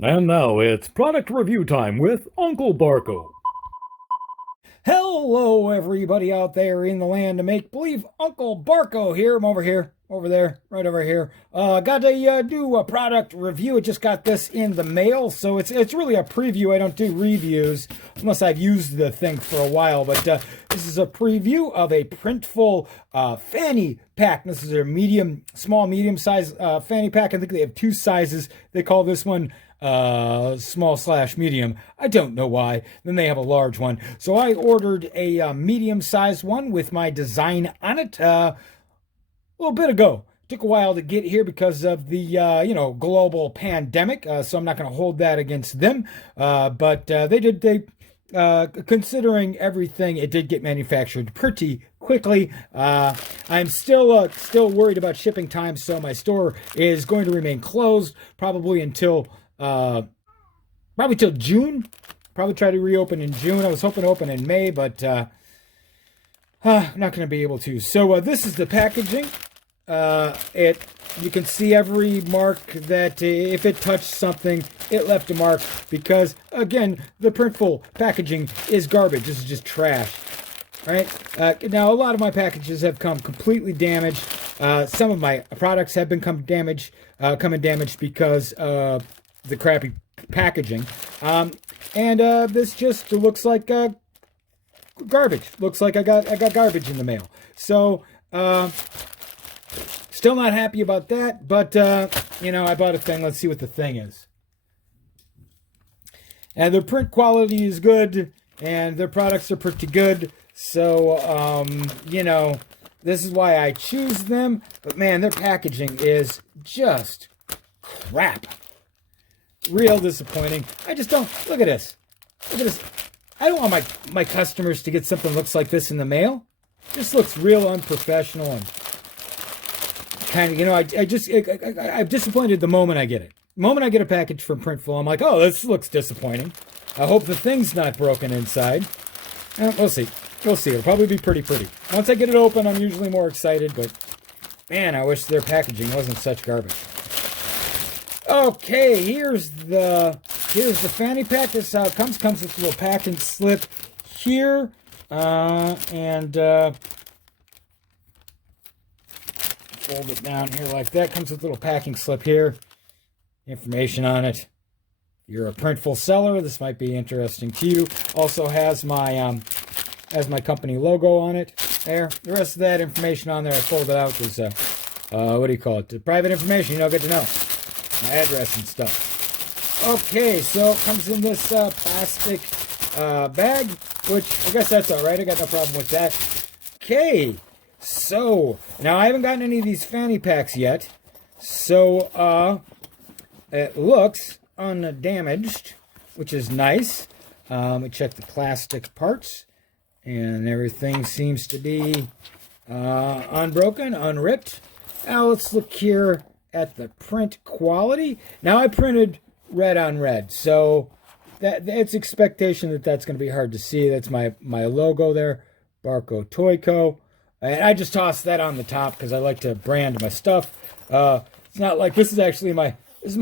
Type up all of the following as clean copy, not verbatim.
And now it's product review time with Uncle Barko. Hello, everybody out there in the land of make believe. Uncle Barko here. I'm over here, over there, right over here. Got to do a product review. I just got this in the mail, so it's really a preview. I don't do reviews unless I've used the thing for a while. But this is a preview of a Printful Fanny Pack. This is a small, medium size fanny pack. I think they have two sizes. They call this one small/medium. I don't know why. Then they have a large one. So I ordered a medium-sized one with my design on it a little bit ago. Took a while to get here because of the global pandemic. So I'm not going to hold that against them. But considering everything, it did get manufactured pretty quickly. I'm still worried about shipping time, so my store is going to remain closed probably until till June. Probably try to reopen in June. I was hoping to open in May, but I'm not going to be able to. So this is the packaging. You can see every mark that if it touched something, it left a mark because, again, the Printful packaging is garbage. This is just trash. Right? Now, a lot of my packages have come completely damaged. Some of my products have become damaged because the crappy packaging. And this just looks like garbage. Looks like I got garbage in the mail. So, still not happy about that, but I bought a thing. Let's see what the thing is. And their print quality is good, and their products are pretty good. So, this is why I choose them. But man, their packaging is just crap. Real disappointing. I just don't. Look at this. Look at this. I don't want my customers to get something that looks like this in the mail. This looks real unprofessional and kind of, I'm disappointed the moment I get it. The moment I get a package from Printful, I'm like, oh, this looks disappointing. I hope the thing's not broken inside. We'll see. We'll see. It'll probably be pretty. Once I get it open, I'm usually more excited, but man, I wish their packaging wasn't such garbage. Okay, here's the fanny pack. This is how it comes. Comes with a little packing slip here, and fold it down here like that. Comes with a little packing slip here. Information on it. If you're a Printful seller, this might be interesting to you. Also has my company logo on it. There. The rest of that information on there I folded out was what do you call it? Private information. You don't get to know. My address and stuff. Okay, so it comes in this plastic bag, which I guess that's all right. I got no problem with that. Okay, so now I haven't gotten any of these fanny packs yet, so it looks undamaged, which is nice. We check the plastic parts, and everything seems to be unbroken, unripped. Now let's look here at the print quality. Now I printed red on red, so it's expectation that that's going to be hard to see. That's my logo there, Barko Toy Co. And I just tossed that on the top because I like to brand my stuff. It's not like this is my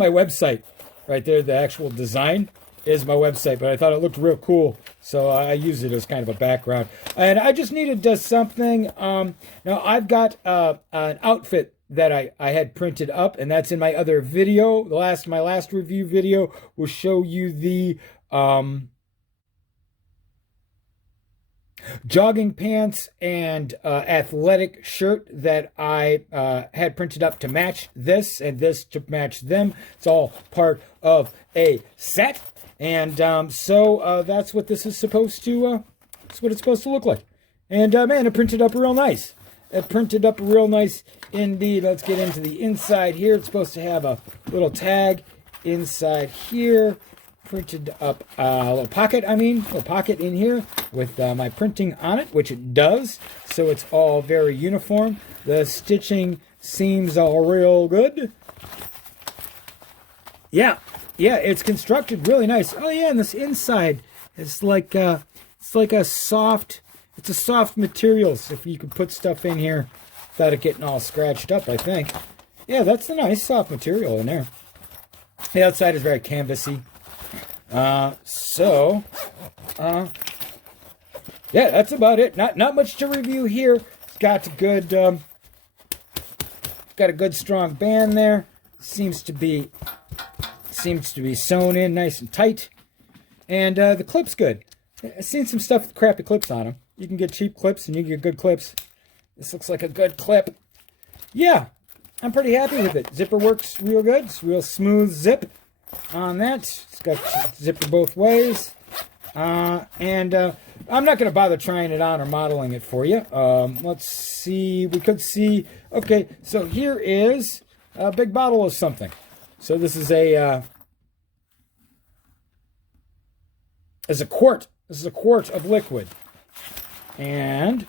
website right there. The actual design is my website, but I thought it looked real cool, so I used it as kind of a background. And I just needed something. Now I've got an outfit that I had printed up, and that's in my other video. My last review video will show you the jogging pants and athletic shirt that I had printed up to match this, and this to match them. It's all part of a set, and so that's what this is supposed to. That's what it's supposed to look like. And man, it printed up real nice. It printed up real nice indeed. Let's get into the inside here. It's supposed to have a little tag inside here. Printed up a little pocket in here with my printing on it, which it does. So it's all very uniform. The stitching seems all real good. Yeah, it's constructed really nice. Oh yeah, and this inside is like a soft. It's a soft material, so if you can put stuff in here without it getting all scratched up, I think. Yeah, that's a nice soft material in there. The outside is very canvasy. Yeah, that's about it. Not much to review here. It's got a good strong band there. Seems to be sewn in nice and tight. And the clip's good. I've seen some stuff with crappy clips on them. You can get cheap clips and you can get good clips. This looks like a good clip. Yeah, I'm pretty happy with it. Zipper works real good. It's real smooth zip on that. It's got zipper both ways. I'm not going to bother trying it on or modeling it for you. Let's see. We could see. Okay, so here is a big bottle of something. So this is a quart. This is a quart of liquid. And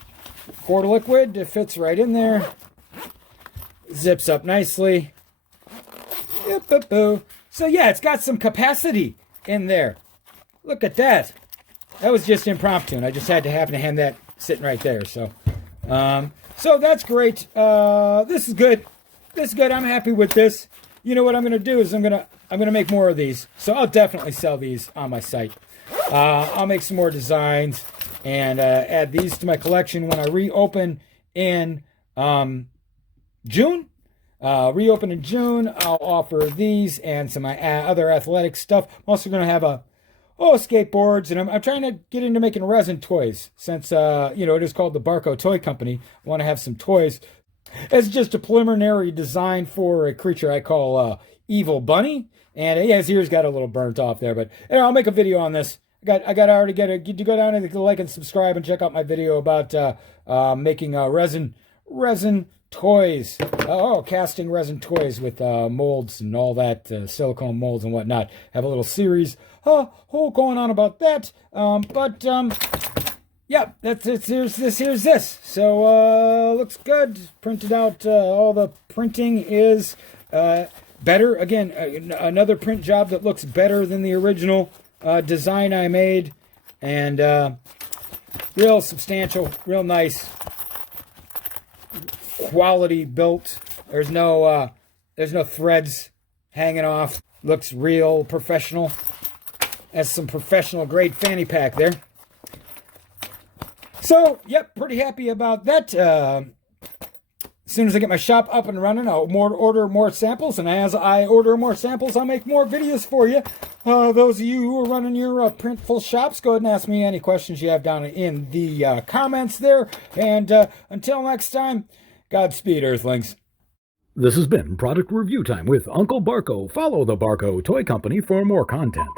quart of liquid, it fits right in there. Zips up nicely. So yeah, it's got some capacity in there. Look at that. That was just impromptu, and I just had to happen to have that sitting right there. So that's great. This is good. This is good. I'm happy with this. You know what I'm going to do is I'm going to make more of these. So I'll definitely sell these on my site. I'll make some more designs and add these to my collection when I reopen in June. Reopen in June. I'll offer these and some other athletic stuff. I'm also going to have skateboards, and I'm trying to get into making resin toys since it is called the Barko Toy Company. I want to have some toys. It's just a preliminary design for a creature I call Evil Bunny, and his ears got a little burnt off there, but I'll make a video on this. I got to already you go down and like and subscribe and check out my video about making resin toys. Casting resin toys with molds and all that, silicone molds and whatnot. Have a little series going on about that. Yeah, that's it. Here's this. So looks good. Printed out. All the printing is better. Again, another print job that looks better than the original design I made, and real substantial, real nice, quality built. There's no threads hanging off. Looks real professional. Has some professional grade fanny pack there. So, yep, pretty happy about that. As soon as I get my shop up and running, I'll order more samples. And as I order more samples, I'll make more videos for you. Those of you who are running your Printful shops, go ahead and ask me any questions you have down in the comments there. And until next time, Godspeed, Earthlings. This has been Product Review Time with Uncle Barko. Follow the Barko Toy Company for more content.